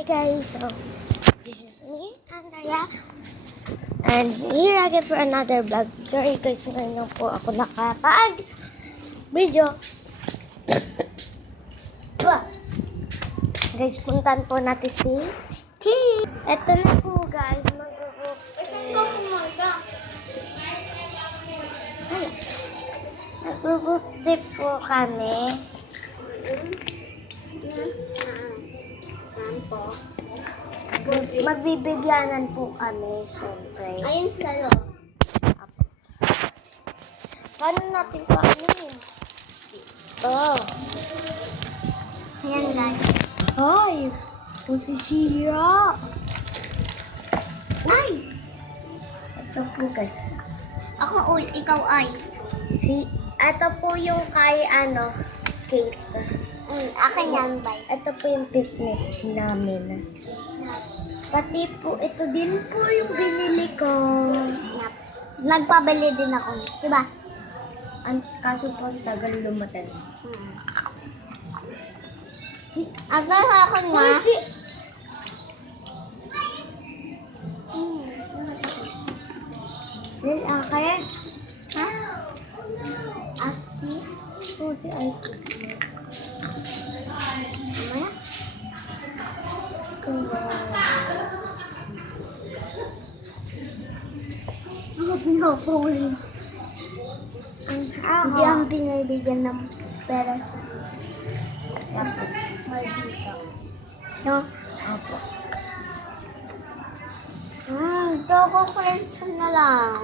Hi guys, so this is me, Andrea, and here again for another vlog. Sorry guys, ngayon lang po ako nakapag-video. Guys, puntan po natin si T. Eto na po guys, mag-group. Saan ka pumunta? Mag-group trip po kami. Saan po? Magbibigyanan po kami, syempre. Ayun sa loob. Paano natin po ano yun? Ito. Ayan guys. Ay! Pusisira! Ay! Ito po guys. Ako uy, ikaw ay. Ito po yung kay Kate. Akin yan, bay. Ito po yung picnic namin. Pati po, ito din po yung binili ko. Yep. Nagpabili din ako. Diba? Kaso po, tagal lumatan. Asa ako na? Lil, kaya? Ha? Asti? Po si Aiki. Mamaya? Ako pinapawin. Hindi ang binibigyan ng pera sa Maldita. no? Opo. Ito ko collection na lang.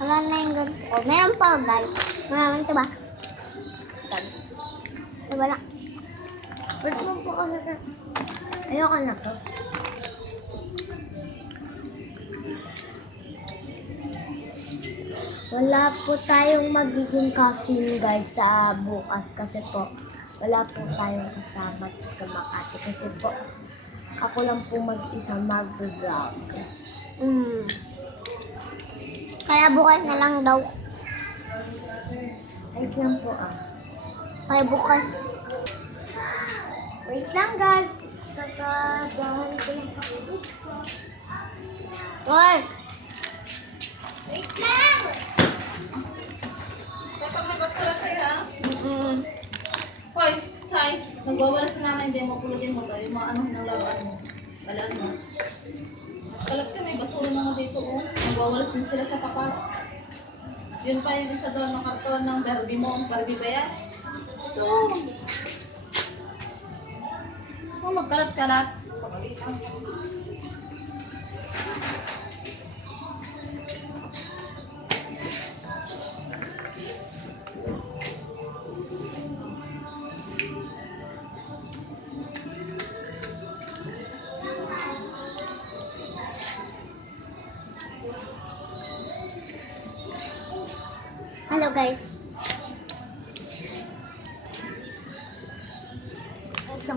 Wala na yung ganito ko. Meron pa guys. Maraming diba? Diba na? Ba't mo po ako Ayoko na po. Wala po tayong magiging cousin guys sa bukas kasi po wala po tayong kasama sa Makati kasi po ako lang po mag-isa mag-vlog. Kaya bukas na lang daw. Ayos lang po Kaya bukas. Wait lang guys. Sasadahan ko lang po. Hoy! Wait lang! Kapag may basura kayo, ha? Hoy, Chay, nagwawala si nanay, hindi mo pulugin mo to, yung mga ano ng laruan mo. Balaan mo. Kalap ka, may basura na nga dito, oh. Nagwawalas din sila sa tapat. Yun pa yung isa doon ng karton ng Barbie mo. Barbie ba yan? Ito. Oh, magkalat-kalat. Hello guys. Ito.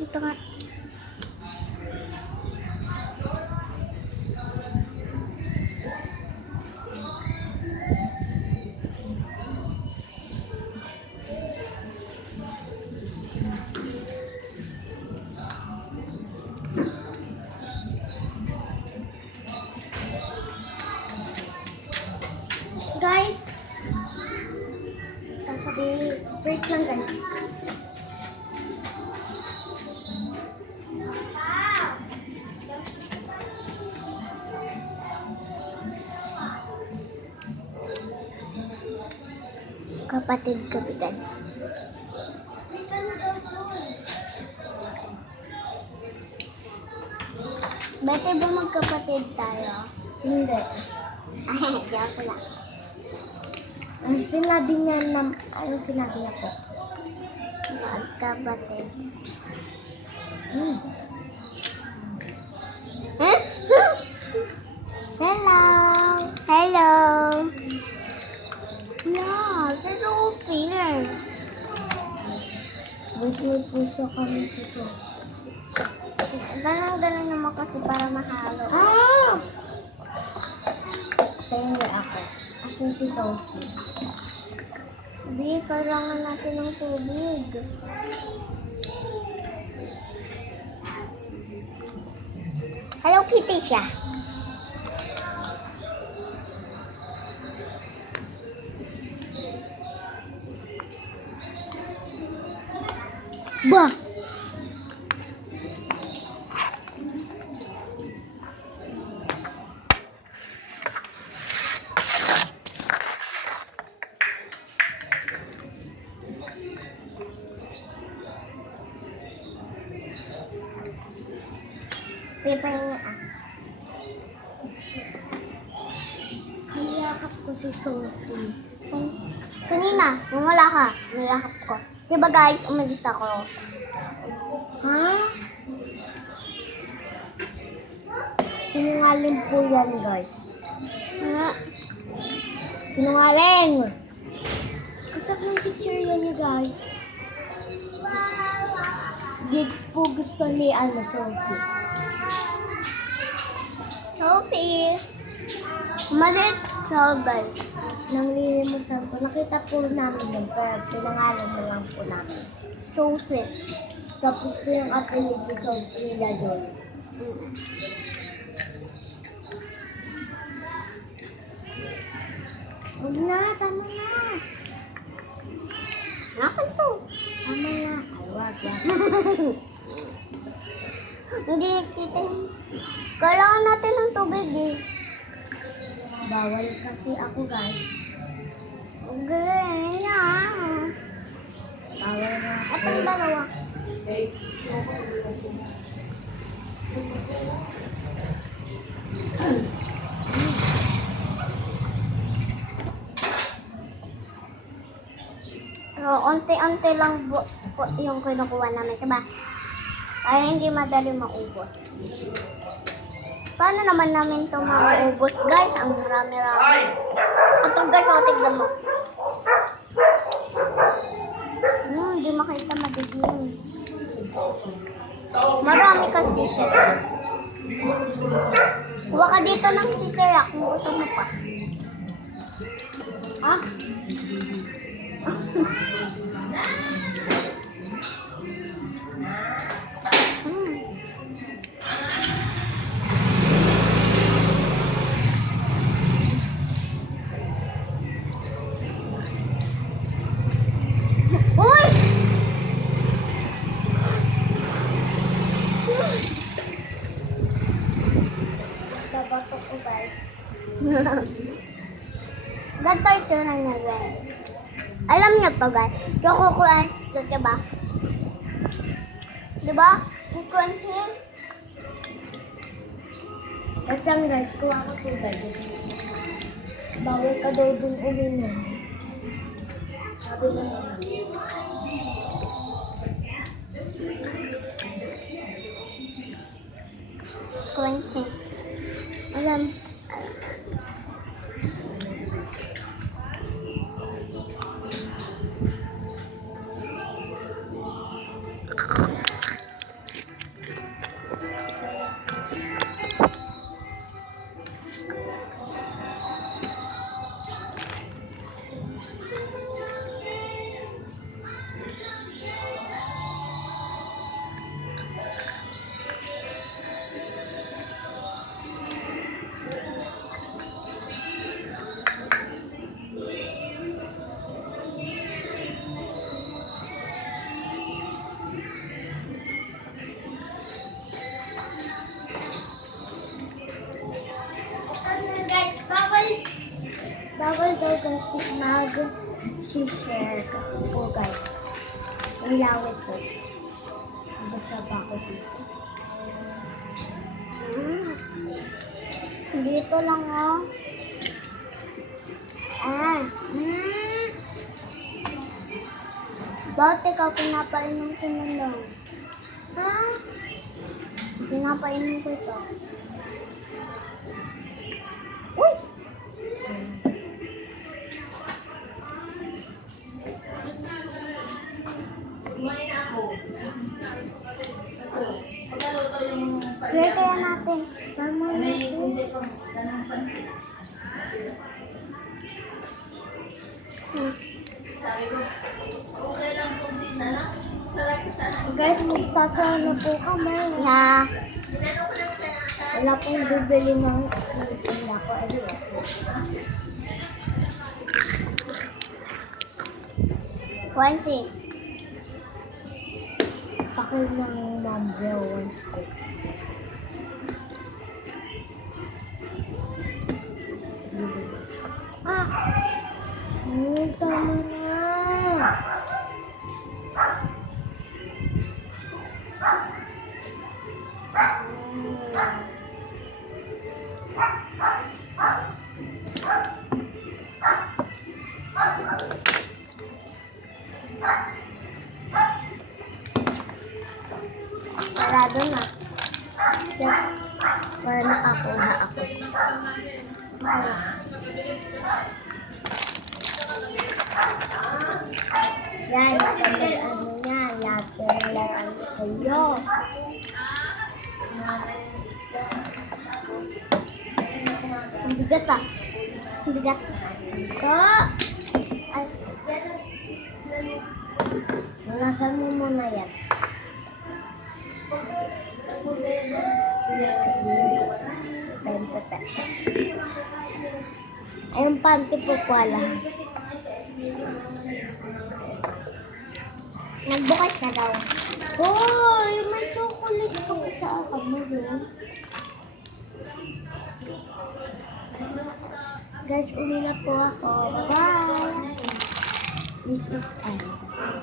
Ito nga. Guys, sasabihin, wait lang guys. Kapatid kapitan. Bete ba magkapatid tayo? Hindi. Ay, joke lang. Ano sinabi niya po? Magkapatid. Hmm. Hello! Hello! Yeah, so feel. Mas may puso kami si Sophie. Ganun naman kasi para mahalo. Ah! Pahingi ako. Asan si Sophie? Di, kailangan natin ng tubig. Hello Kitty siya. Ba! Pipahingi ah. Niyakap ko si Sophie. Kanina, nung wala ka, nilakap ko. Diba guys, umalis ako. Ha? Sinungaling po yan, guys. Nga. Sinungaling! Kasap ng chichirya niya, guys. Di po gusto ni Sophie. Sophie. Umalis siya guys. Nang lilimusan po, nakita po namin yun, pero pinangalan na lang po namin. Sophie. Tapos po yung apelido ni Sophie nila doon. Huwag na, tama na. Akin to. Tama na. Ay, wag yan. Hindi kita yung... Kailangan natin ng tubig eh. Bawal kasi ako, guys. Okay, yan. Bawal na At ako. ang dalawa. So, unti-unti lang po yung kinukuha namin, diba? Kaya hindi madali maubos. Paano naman namin ito mauubos, guys? Ang marami-rami. Ito, guys, o, tignan mo. Hindi makita madilim. Marami kasi siya, guys. Huwag ka dito ng titira kung gusto mo pa. Ah! Uy! Nabato ko, guys. Ganito yung tsura niya, guys. Alam niyo to, guys. Choco crunch to, diba? Diba? Yung crunchy. At lang, guys, kuha ko si Bebe. Bawal ka daw dun uminom. Sabi na naman. Crunchy. Alam. Guys, bawal daw kasi mag-share po, guys. Ang lawit po. Basta ba ako dito? Dito lang, oh. Bakit ikaw pinapainom ko na lang? Ha? Pinapainom ko ito. Uy! Pagkaluto yung Pray kaya natin. Tama na may ito. hindi pang ganang pansit. Sabi ko, okay lang kunti na lang. Sarap sana. Guys, magsasawa na po kami. Yeah. Wala pong bibili ng tinda ko. Ayun. 20. Pakul ng mom browns ko. Ah. Tama na. Sarado na. Para nakakuha ako. Yan, ano yan, lagi na lang ano sa'yo. Ang bigat ah. Ang bigat. Ito! Ay, Nasaan mo muna yan? Pepe. Ay, yung panty po pala. Nagbukas ka daw. Hoy, may chocolate ka pa sa akin mo yun. Guys, uli na po ako. Bye! This is Anne.